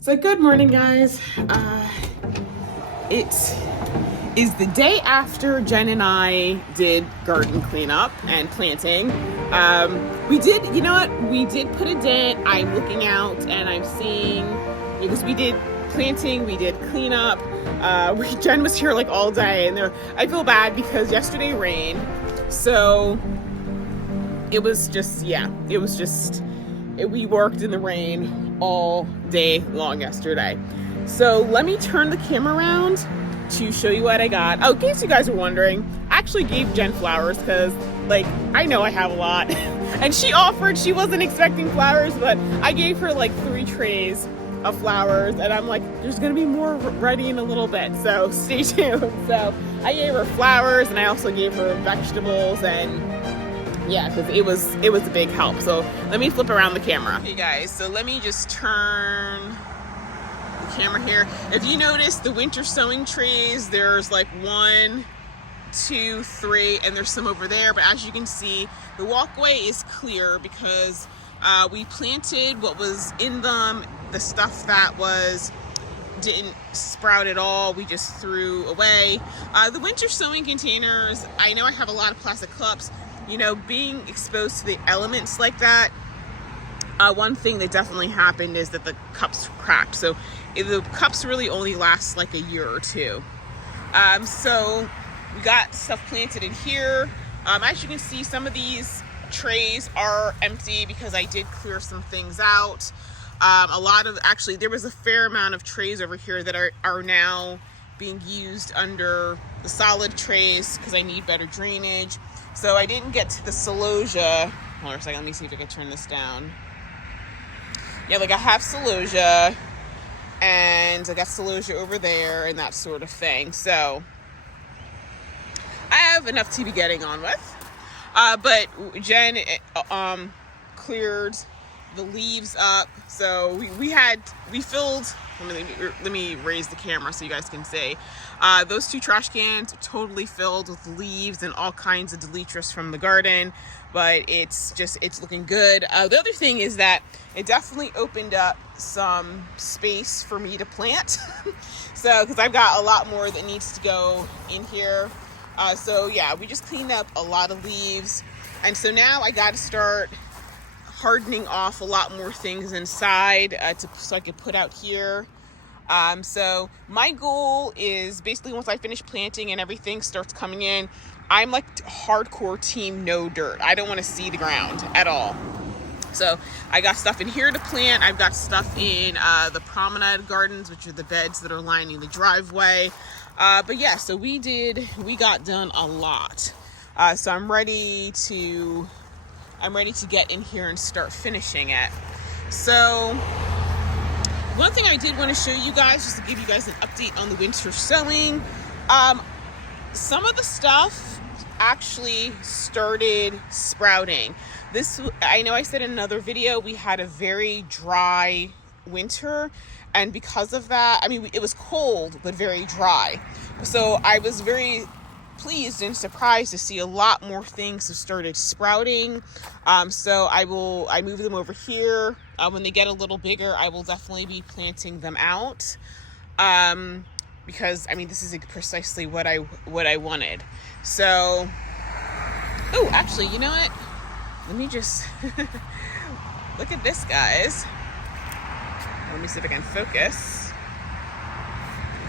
So good morning, guys. It is the day after Jen and I did garden cleanup and planting. We did, you know what? We did put a dent. I'm looking out and I'm seeing, because we did planting, we did cleanup. Jen was here like all day, and I feel bad because yesterday rained. So it was just, we worked in the rain all day long yesterday. So let me turn the camera around to show you what I got. Oh, in case you guys are wondering, I actually gave Jen flowers because, like, I know I have a lot. And she offered, she wasn't expecting flowers, but I gave her like 3 trays of flowers, and I'm like, there's gonna be more ready in a little bit, so stay tuned. So I gave her flowers, and I also gave her vegetables, and yeah, because it was a big help. So let me flip around the camera. Hey guys, so let me just turn the camera here. If you notice the winter sowing trays, there's like 1, 2, 3, and there's some over there. But as you can see, the walkway is clear because we planted what was in them. The stuff that didn't sprout at all, we just threw away. The winter sowing containers, I know I have a lot of plastic cups. You know, being exposed to the elements like that, one thing that definitely happened is that the cups cracked. So the cups really only last like a year or two. So we got stuff planted in here. As you can see, some of these trays are empty because I did clear some things out. Actually, there was a fair amount of trays over here that are now being used under the solid trays because I need better drainage. So I didn't get to the celosia. Hold on a second, let me see if I can turn this down. Yeah, like I have celosia, and I got celosia over there and that sort of thing. So I have enough to be getting on with. But Jen cleared the leaves up. So we filled, let me raise the camera so you guys can see. Those 2 trash cans are totally filled with leaves and all kinds of detritus from the garden, but it's looking good. The other thing is that it definitely opened up some space for me to plant. So, because I've got a lot more that needs to go in here. So yeah, we just cleaned up a lot of leaves. And so now I got to start hardening off a lot more things inside so I could put out here. So my goal is basically once I finish planting and everything starts coming in, I'm like hardcore team no dirt. I don't want to see the ground at all. So I got stuff in here to plant. I've got stuff in the promenade gardens, which are the beds that are lining the driveway. But yeah, so we got done a lot. So I'm ready to get in here and start finishing it. So one thing I did want to show you guys, just to give you guys an update on the winter sowing. Some of the stuff actually started sprouting. I know I said in another video, we had a very dry winter. And because of that, I mean, it was cold, but very dry. So I was very pleased and surprised to see a lot more things have started sprouting. So I move them over here. When they get a little bigger, I will definitely be planting them out. Because I mean, this is precisely what I wanted. So, oh, actually, you know what? Let me just look at this, guys. Let me see if I can focus.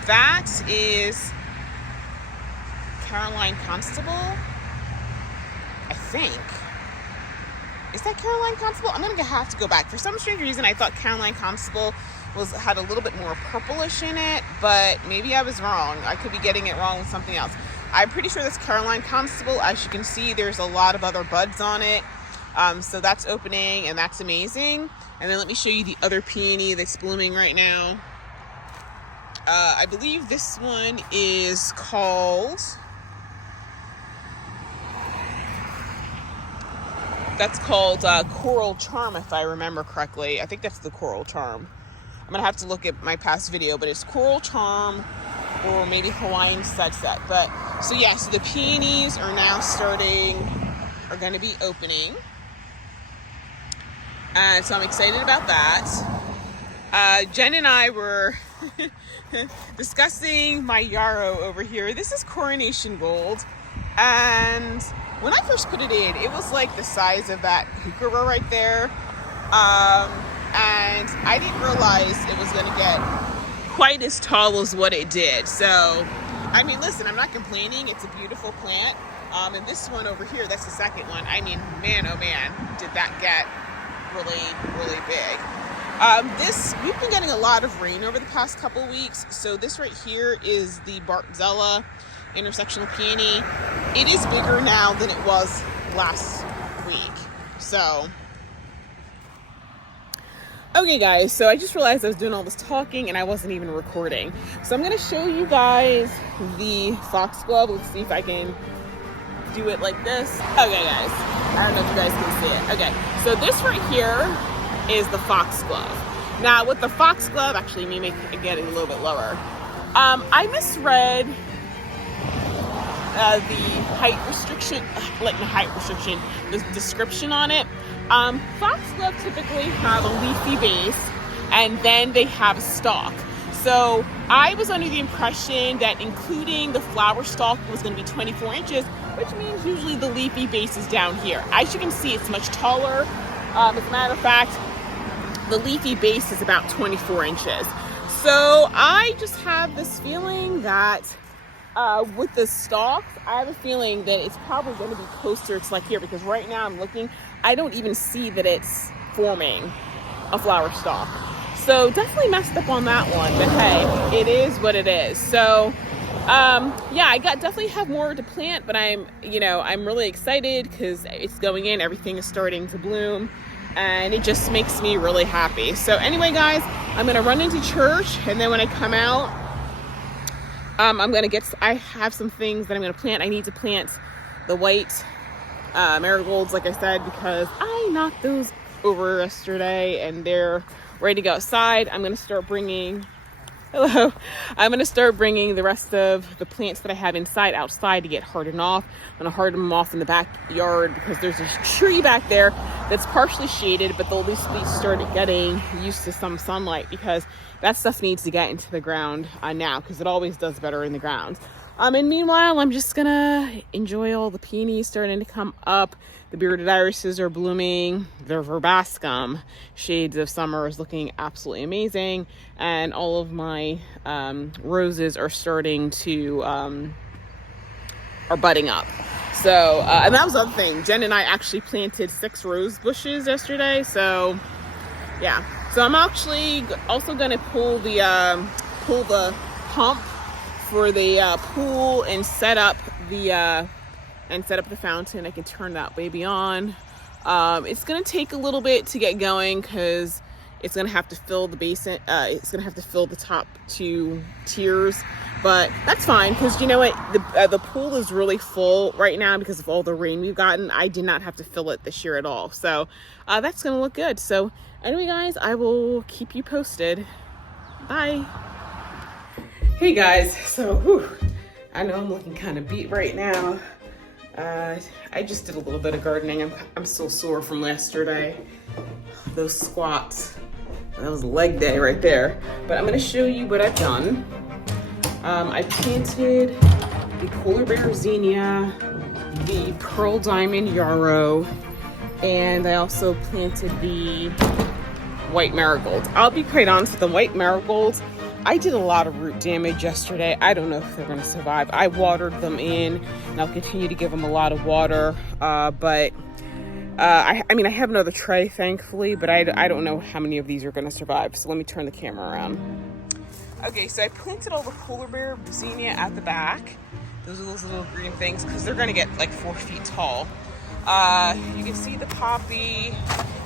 That is Caroline Constable, I think. Is that Caroline Constable? I'm gonna have to go back. For some strange reason, I thought Caroline Constable had a little bit more purplish in it, but maybe I was wrong. I could be getting it wrong with something else. I'm pretty sure that's Caroline Constable. As you can see, there's a lot of other buds on it. So that's opening, and that's amazing. And then let me show you the other peony that's blooming right now. I believe this one is called... That's called Coral Charm, if I remember correctly. I think that's the Coral Charm. I'm gonna have to look at my past video, but it's Coral Charm or maybe Hawaiian Sunset. But so yeah, so the peonies are now going to be opening. And so I'm excited about that. Jen and I were discussing my yarrow over here. This is Coronation Gold, and when I first put it in, it was like the size of that heuchera right there, and I didn't realize it was going to get quite as tall as what it did. So, I mean, listen, I'm not complaining. It's a beautiful plant, and this one over here, that's the second one. I mean, man, oh man, did that get really big. We've been getting a lot of rain over the past couple weeks. So this right here is the Bartzella intersectional peony. It is bigger now than it was last week. So, okay guys, so I just realized I was doing all this talking and I wasn't even recording. So I'm going to show you guys the foxglove. Let's see if I can do it like this. Okay guys, I don't know if you guys can see it. Okay, so this right here is the foxglove. Now with the foxglove, actually let me make it getting a little bit lower. I misread the height restriction, the description on it. Foxglove typically have a leafy base and then they have a stalk. So I was under the impression that including the flower stalk was going to be 24 inches, which means usually the leafy base is down here. As you can see, it's much taller. As a matter of fact, the leafy base is about 24 inches. So I just have this feeling that with the stalks, I have a feeling that it's probably going to be closer to like here, because right now I'm looking, I don't even see that it's forming a flower stalk. So definitely messed up on that one, but hey, it is what it is. So yeah, I definitely have more to plant, but I'm really excited because it's going in, everything is starting to bloom, and it just makes me really happy. So anyway, guys, I'm gonna run into church, and then when I come out, I have some things that I'm gonna plant. I need to plant the white marigolds, like I said, because I knocked those over yesterday, and they're ready to go outside. I'm gonna start bringing the rest of the plants that I have outside to get hardened off. I'm gonna harden them off in the backyard because there's a tree back there that's partially shaded, but they'll at least started getting used to some sunlight, because that stuff needs to get into the ground now, because it always does better in the ground. And meanwhile, I'm just gonna enjoy all the peonies starting to come up. The bearded irises are blooming. The verbascum, shades of summer, is looking absolutely amazing. And all of my roses are starting to, are budding up. So, and that was the other thing. Jen and I actually planted 6 rose bushes yesterday. So, yeah. So I'm actually also gonna pull the pump for the pool and set up the fountain. I can turn that baby on. It's gonna take a little bit to get going because it's gonna have to fill the basin. It's gonna have to fill the top 2 tiers, but that's fine because you know what, the pool is really full right now because of all the rain we've gotten. I did not have to fill it this year at all, so that's gonna look good. So anyway, guys, I will keep you posted. Bye. Hey guys, so I know I'm looking kind of beat right now. I just did a little bit of gardening. I'm still sore from yesterday. Those squats. That was leg day right there. But I'm gonna show you what I've done. I planted the polar bear zinnia, the pearl diamond yarrow, and I also planted the white marigolds. I'll be quite honest with the white marigolds, I did a lot of root damage yesterday. I don't know if they're going to survive. I watered them in, and I'll continue to give them a lot of water. But I mean, I have another tray, thankfully, but I don't know how many of these are going to survive. So let me turn the camera around. Okay, so I planted all the polar bear zinnia at the back. Those are those little green things because they're going to get like 4 feet tall. You can see the poppy.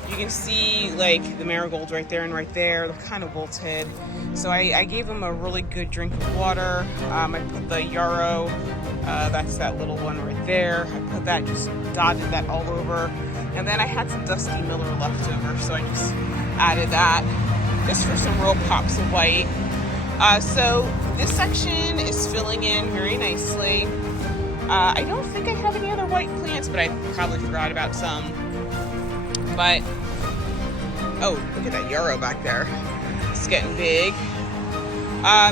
You can see like the marigolds right there and right there. They're kind of wilted. So I gave them a really good drink of water. I put the yarrow, that's that little one right there. I put that, just dotted that all over. And then I had some Dusty Miller left over, so I just added that just for some real pops of white. So this section is filling in very nicely. I don't think I have any other white plants, but I probably forgot about some. But, oh, look at that yarrow back there. It's getting big.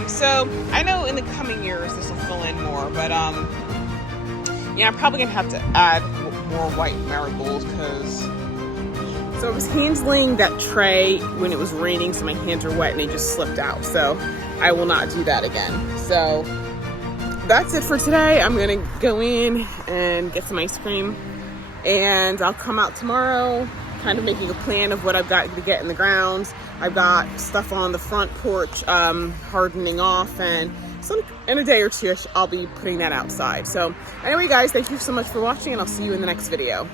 So I know in the coming years this will fill in more, but yeah, I'm probably gonna have to add more white marigolds because. So I was handling that tray when it was raining, so my hands are wet and they just slipped out. So I will not do that again. So that's it for today. I'm gonna go in and get some ice cream, and I'll come out tomorrow, kind of making a plan of what I've got to get in the grounds. I've got stuff on the front porch hardening off, and in a day or two I'll be putting that outside. So anyway guys, thank you so much for watching, and I'll see you in the next video.